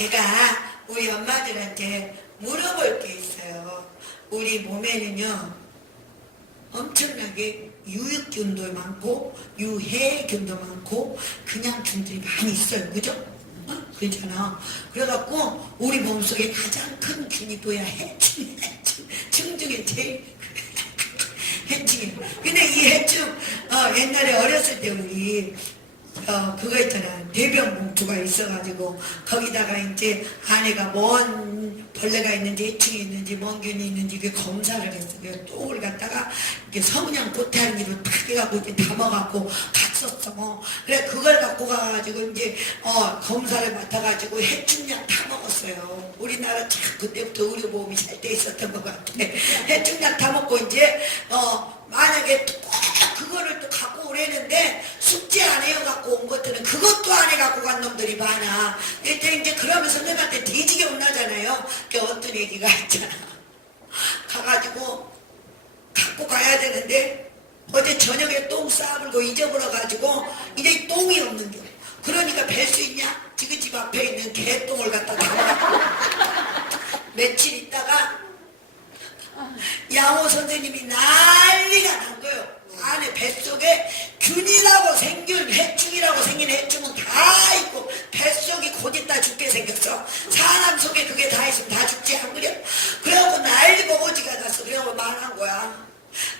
내가 우리 엄마들한테 물어볼 게 있어요. 우리 몸에는요, 엄청나게 유익균도 많고, 유해균도 많고, 그냥 균들이 많이 있어요. 그죠? 어? 그렇잖아. 그래갖고, 우리 몸속에 가장 큰 균이 뭐야? 해충, 해충. 층 중에 제일 해충이에요. 근데 이 해충, 어, 옛날에 어렸을 때 우리, 어, 그거 있잖아. 대변 봉투가 있어가지고, 거기다가 이제 안에가 뭔 벌레가 있는지, 해충이 있는지, 뭔 균이 있는지, 그 검사를 했어. 그 똥을 갖다가, 이렇게 성냥 보타리로 탁 해갖고, 이렇게 담아갖고 갔었어. 그래, 그걸 갖고 가가지고, 이제, 어, 검사를 맡아가지고, 해충약 다 먹었어요. 우리나라 참, 그때부터 의료보험이 잘 돼 있었던 것 같아. 해충약 다 먹고, 이제, 어, 만약에 꼭 그거를 또 갖고 오래는데 놈들이 많아. 이때 이제 그러면서 내한테 뒤지게 혼나잖아요. 그 어떤 얘기가 있잖아. 가가지고 갖고 가야 되는데 어제 저녁에 똥 싸불고 잊어버려 가지고 이제 똥이 없는 게 그러니까 뵐 수 있냐? 지금 집 앞에 있는 개똥을 갖다 담아 며칠 있다가 양호 선생님이 난리가 난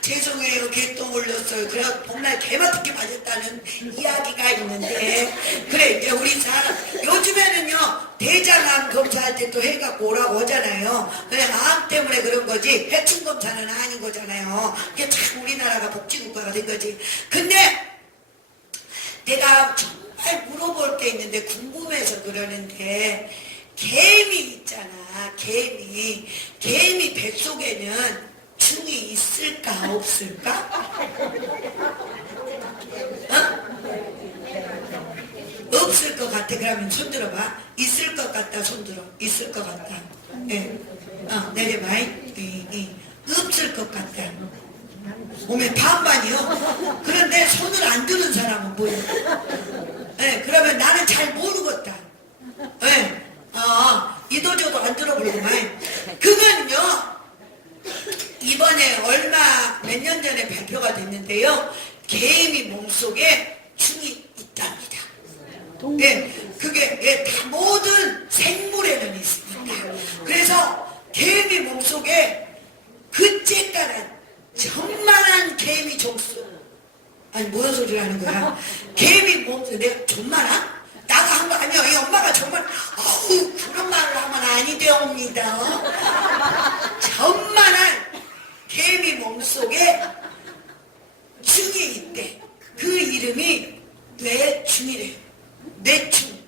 죄송해요. 개똥 올렸어요. 그래서 복날 개맞게 맞았다는 이야기가 있는데. 그래 이제 우리 사람 요즘에는요 대장암 검사할 때 또 해갖고 오라고 하잖아요. 그래 암 때문에 그런 거지. 해충 검사는 아닌 거잖아요. 그게 참 우리나라가 복지국가가 된 거지. 근데 내가 정말 물어볼 게 있는데 궁금해서 그러는데 개미 있잖아 개미. 개미 뱃속에는 충이 있을까 없을까? 어? 없을 것 같아 그러면 손 들어봐 있을 것 같다 손 들어 있을 것 같다 네. 어, 내려봐 이, 이. 없을 것 같다 몸에 반반이요 그런데 손을 안 드는 사람은 뭐예요? 네, 그러면 나는 잘 모르겠다 네. 어, 이도저도 안 이번에 얼마 몇 년 전에 발표가 됐는데요. 개미 몸속에 충이 있답니다. 예, 그게 예, 다 모든 생물에는 있습니다. 그래서 개미 몸속에 그째까란 천만한 개미 종수 아니 뭔 소리를 하는 거야? 개미 몸속 내가 정말아? 나가 한 거 아니야? 이 엄마가 정말 어우 그런 말을 하면 아니 되옵니다. 천만한 개미 몸속에 충이 있대. 그 이름이 뇌충.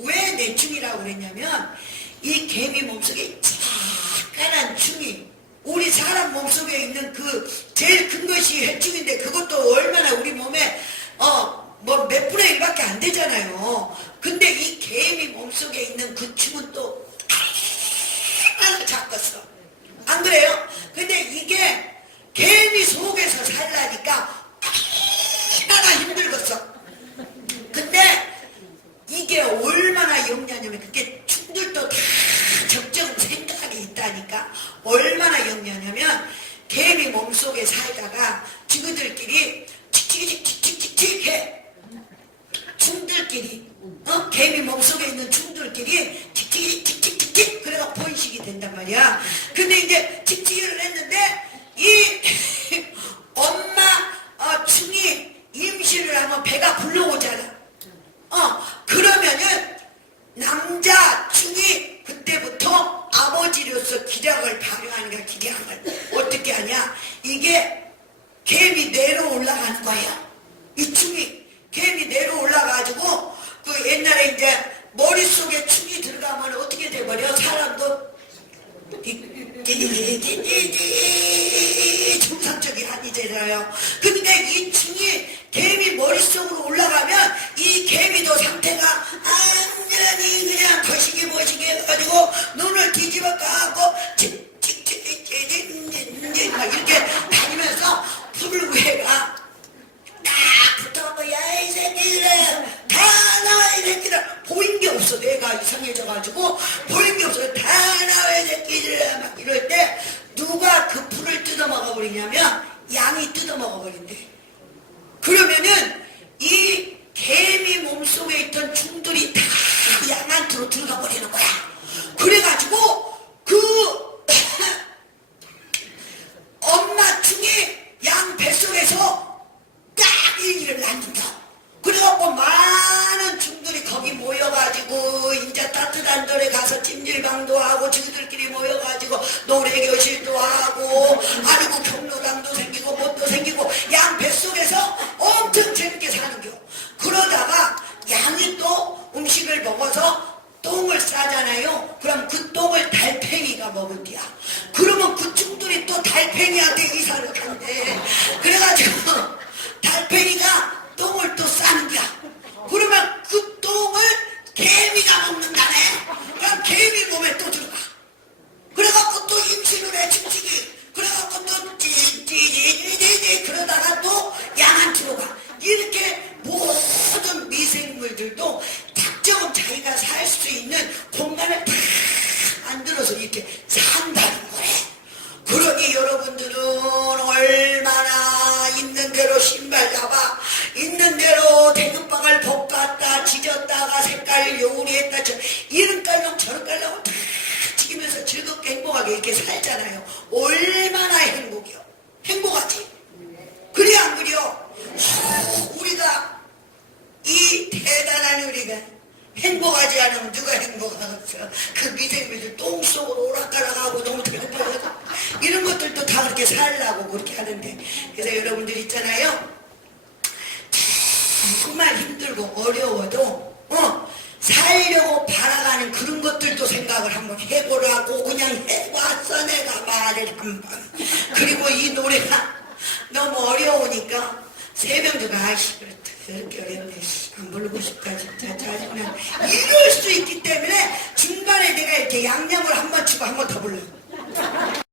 왜 뇌충이라고 그랬냐면 이 개미 몸속에 작가한 충이 우리 사람 몸속에 있는 그 제일 큰 것이 해충인데 그것도 얼마나 우리 몸에 어 뭐 몇 분의 일밖에 안 되잖아요. 근데 이 개미 몸속에 있는 그 충은 또 얼마나 작겠어. 안 그래요? 근데 이게 개미 속에서 살라니까 얼마나 힘 이게 개미 뇌로 올라가는 거야 이 충이 개미 뇌로 올라가지고 그 옛날에 이제 머릿속에 충이 들어가면 어떻게 돼버려 사람도 정상적이 아니잖아요. 양이 뜯어 먹어버린대 그러면은 이 개미 몸속에 있던 충들이 다 양한테로 들어가 버리는 거야 그래가지고 그 엄마 중에 양 뱃속에서 딱 일기를 낳는다. 그래갖고 많은 중들이 거기 모여가지고 이제 따뜻한 데에 가서 찜질방도 하고 지들끼리 모여가지고 노래교실 행복하지 않으면 누가 행복하겠어? 그 미생물들 똥 속으로 오락가락하고 너무 배고파서 이런 것들도 다 그렇게 살라고 그렇게 하는데. 그래서 여러분들 있잖아요. 정말 힘들고 어려워도 어 살려고 바라가는 그런 것들도 생각을 한번 해보라고 그냥 해봤어 내가 말을 한번. 그리고 이 노래가 너무 어려우니까 세 명도 아이씨 그렇다 열결했네. 안 부르고 싶다 진짜 짜증나. 이럴 수 있기 때문에 중간에 내가 이렇게 양념을 한 번 치고 한 번 더 불러.